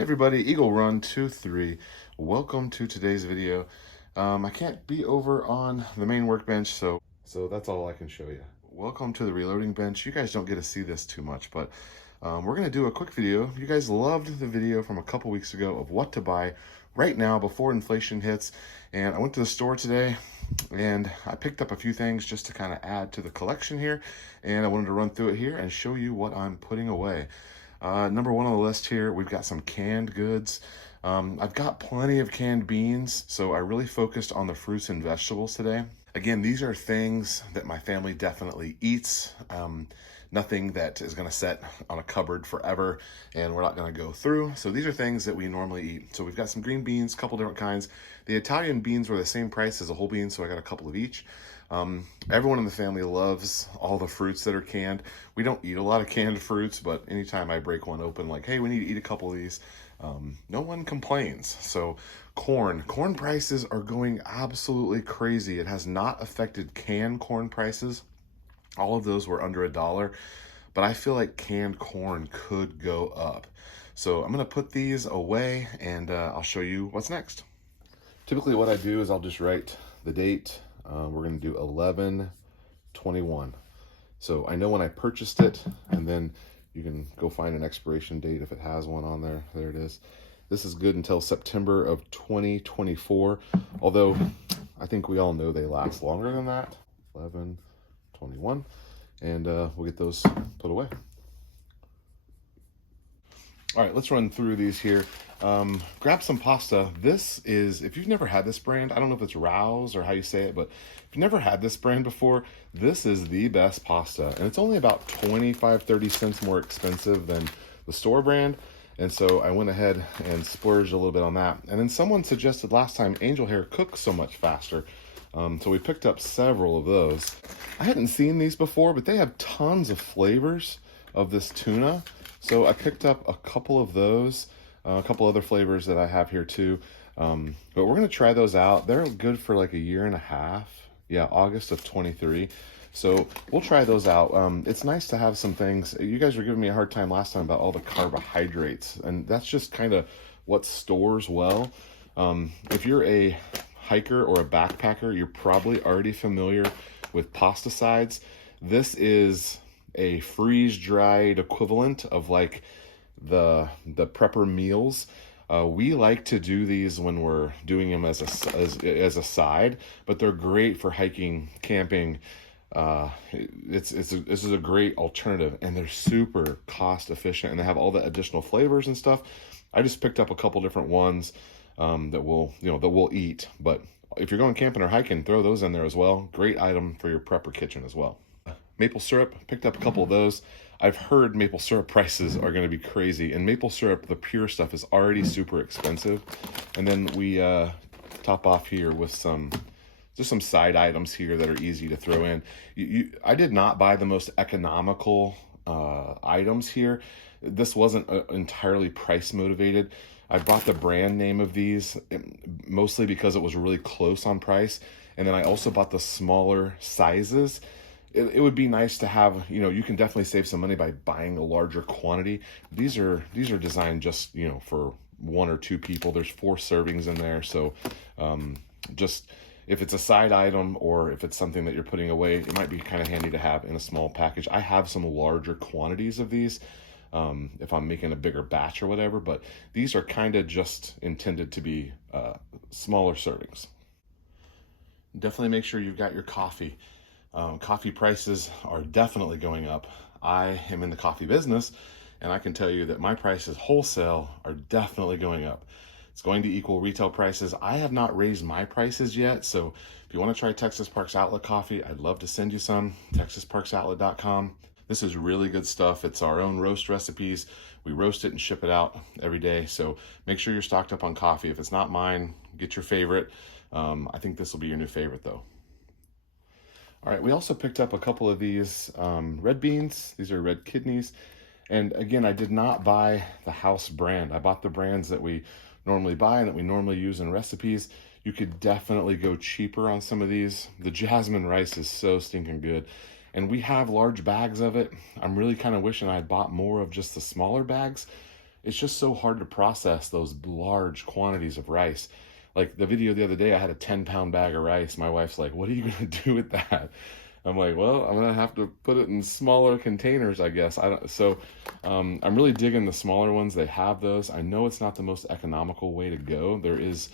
Hey everybody, Eagle Run 23. Welcome to today's video. I can't be over on the main workbench, so that's all I can show you. Welcome to the reloading bench. You guys don't get to see this too much, but we're gonna do a quick video. You guys loved the video from a couple weeks ago of what to buy right now before inflation hits. And I went to the store today and I picked up a few things just to kind of add to the collection here. And I wanted to run through it here and show you what I'm putting away. Number one on the list here, we've got some canned goods. I've got plenty of canned beans, so I really focused on the fruits and vegetables today. Again, these are things that my family definitely eats. Nothing that is gonna set on a cupboard forever and we're not gonna go through. So these are things that we normally eat. So we've got some green beans, a couple different kinds. The Italian beans were the same price as a whole bean, so I got a couple of each. Everyone in the family loves all the fruits that are canned. We don't eat a lot of canned fruits, but anytime I break one open, like, hey, we need to eat a couple of these, no one complains. So corn prices are going absolutely crazy. It has not affected canned corn prices. All of those were under $1, but I feel like canned corn could go up. So I'm gonna put these away and I'll show you what's next. Typically what I do is I'll just write the date. We're gonna do 11/21. So I know when I purchased it, and then you can go find an expiration date if it has one on there. There it is. This is good until September of 2024, although I think we all know they last longer than that. 11/21, and we'll get those put away. All right, let's run through these here. Grab some pasta. This is, if you've never had this brand, I don't know if it's Rouse or how you say it, but if you've never had this brand before, this is the best pasta. And it's only about 25-30 cents more expensive than the store brand. And so I went ahead and splurged a little bit on that. And then someone suggested last time Angel Hair cooks so much faster. So we picked up several of those. I hadn't seen these before, but they have tons of flavors of this tuna. So I picked up a couple of those, a couple other flavors that I have here too. But we're gonna try those out. They're good for like a year and a half. Yeah, August of 23. So we'll try those out. It's nice to have some things. You guys were giving me a hard time last time about all the carbohydrates, and that's just kind of what stores well. If you're a hiker or a backpacker, you're probably already familiar with pesticides. This is a freeze-dried equivalent of like the prepper meals. We like to do these when we're doing them as a side, but they're great for hiking, camping. This is a great alternative, and they're super cost efficient, and they have all the additional flavors and stuff. I just picked up a couple different ones that we'll eat, but if you're going camping or hiking, throw those in there as well. Great item for your prepper kitchen as well. Maple syrup, picked up a couple of those. I've heard maple syrup prices are going to be crazy, and maple syrup, the pure stuff, is already super expensive. And then we top off here with just some side items here that are easy to throw in. I did not buy the most economical items here. This wasn't entirely price motivated. I bought the brand name of these mostly because it was really close on price. And then I also bought the smaller sizes. It would be nice to have, you can definitely save some money by buying a larger quantity. These are designed just, for one or two people. There's 4 servings in there. So just if it's a side item or if it's something that you're putting away, it might be kind of handy to have in a small package. I have some larger quantities of these if I'm making a bigger batch or whatever, but these are kind of just intended to be smaller servings. Definitely make sure you've got your coffee. Coffee prices are definitely going up. I am in the coffee business, and I can tell you that my prices wholesale are definitely going up. It's going to equal retail prices. I have not raised my prices yet, so if you want to try Texas Parks Outlet coffee, I'd love to send you some. TexasParksOutlet.com. This is really good stuff. It's our own roast recipes. We roast it and ship it out every day, so make sure you're stocked up on coffee. If it's not mine, get your favorite. I think this will be your new favorite though. All right, we also picked up a couple of these red beans. These are red kidneys. And again, I did not buy the house brand. I bought the brands that we normally buy and that we normally use in recipes. You could definitely go cheaper on some of these. The jasmine rice is so stinking good. And we have large bags of it. I'm really kind of wishing I had bought more of just the smaller bags. it's just so hard to process those large quantities of rice. Like the video the other day, I had a 10-pound bag of rice. My wife's like, what are you going to do with that? I'm like, well, I'm going to have to put it in smaller containers, I guess. I'm really digging the smaller ones. They have those. I know it's not the most economical way to go. There is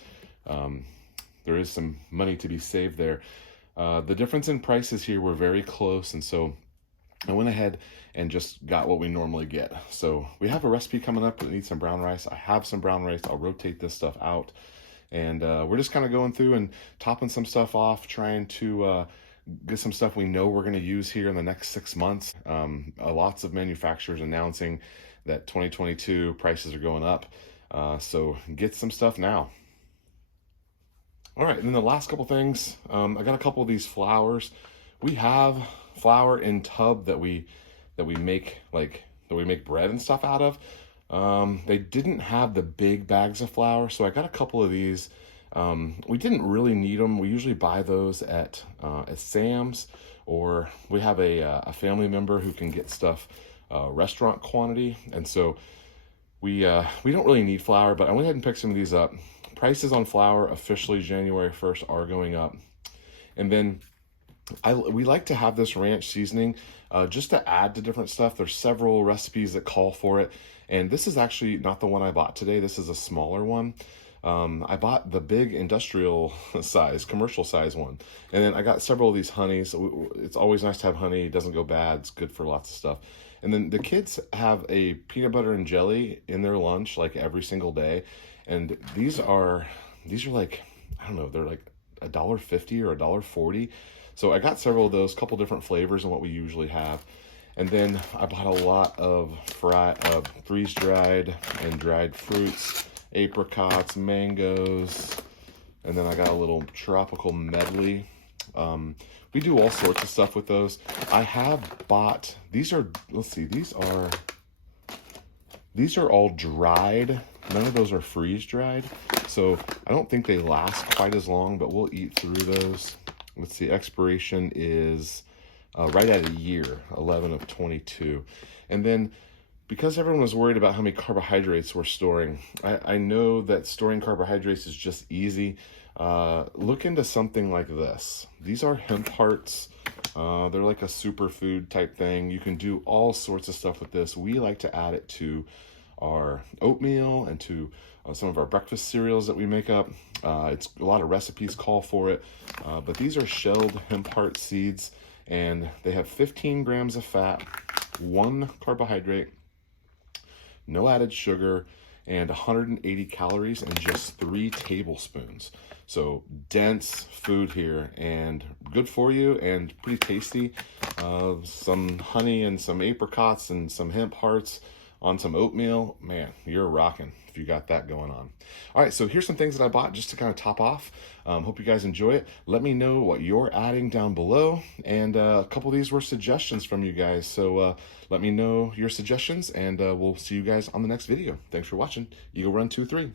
some money to be saved there. The difference in prices here were very close, and so I went ahead and just got what we normally get. So we have a recipe coming up that needs some brown rice. I have some brown rice. I'll rotate this stuff out. And we're just kind of going through and topping some stuff off, trying to get some stuff we know we're going to use here in the next 6 months. Lots of manufacturers announcing that 2022 prices are going up. So get some stuff now. All right, and then the last couple things, I got a couple of these flours. We have flour in tub that we make bread and stuff out of. They didn't have the big bags of flour, so I got a couple of these. We didn't really need them. We usually buy those at Sam's, or we have a family member who can get stuff restaurant quantity, and so we don't really need flour. But I went ahead and picked some of these up. Prices on flour officially January 1st are going up, and then we like to have this ranch seasoning just to add to different stuff. There's several recipes that call for it. And this is actually not the one I bought today. This is a smaller one. I bought the big industrial size, commercial size one. And then I got several of these honeys. It's always nice to have honey. It doesn't go bad. It's good for lots of stuff. And then the kids have a peanut butter and jelly in their lunch like every single day. And these are like, I don't know, they're like $1.50 or $1.40. So I got several of those, couple different flavors than what we usually have. And then I bought a lot of freeze-dried and dried fruits, apricots, mangoes, and then I got a little tropical medley. We do all sorts of stuff with those. I have bought, these are all dried. None of those are freeze-dried. So I don't think they last quite as long, but we'll eat through those. Let's see, expiration is right at a year, 11 of 22. And then because everyone was worried about how many carbohydrates we're storing, I know that storing carbohydrates is just easy. Look into something like this. These are hemp hearts. They're like a superfood type thing. You can do all sorts of stuff with this. We like to add it to our oatmeal and to some of our breakfast cereals that we make up. It's a lot of recipes call for it, but these are shelled hemp heart seeds, and they have 15 grams of fat, 1 carbohydrate, no added sugar, and 180 calories and just 3 tablespoons. So dense food here and good for you and pretty tasty. Some honey and some apricots and some hemp hearts on some oatmeal. Man, you're rocking if you got that going on. All right, so here's some things that I bought just to kind of top off. Hope you guys enjoy it. Let me know what you're adding down below. And a couple of these were suggestions from you guys. So let me know your suggestions, and we'll see you guys on the next video. Thanks for watching. Eagle Run 2-3.